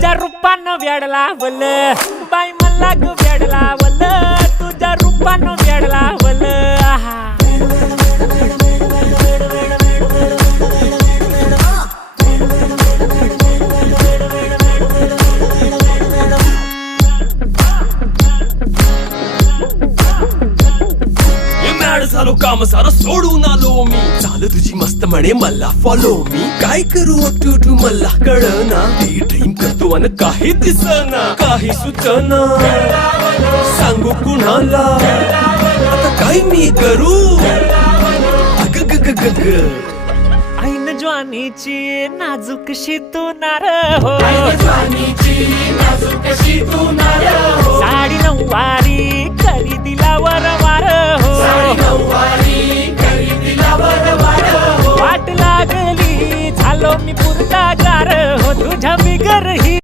तुझ्या रूपानं वेड लावल बाई मला ग वेड लावल तुझ्या रूपानं वेड लावल आहा झालो काम सारं सोडून आलो मी चाल तुझी मस्त म्हणे मला फॉलो मी काय करू टू मला कळना ती ड्रीम करतो अन काही दिसना काही सुचना सांगू कुणाला आता काय मी करू अग ग ग ग ग ऐन ज्वानीची नाजूकशी तू नार हो साडी नऊवारी करी दिला वरवार हो वाट लागली झालो मी पुरता गार हो तुझ्या बिगर ही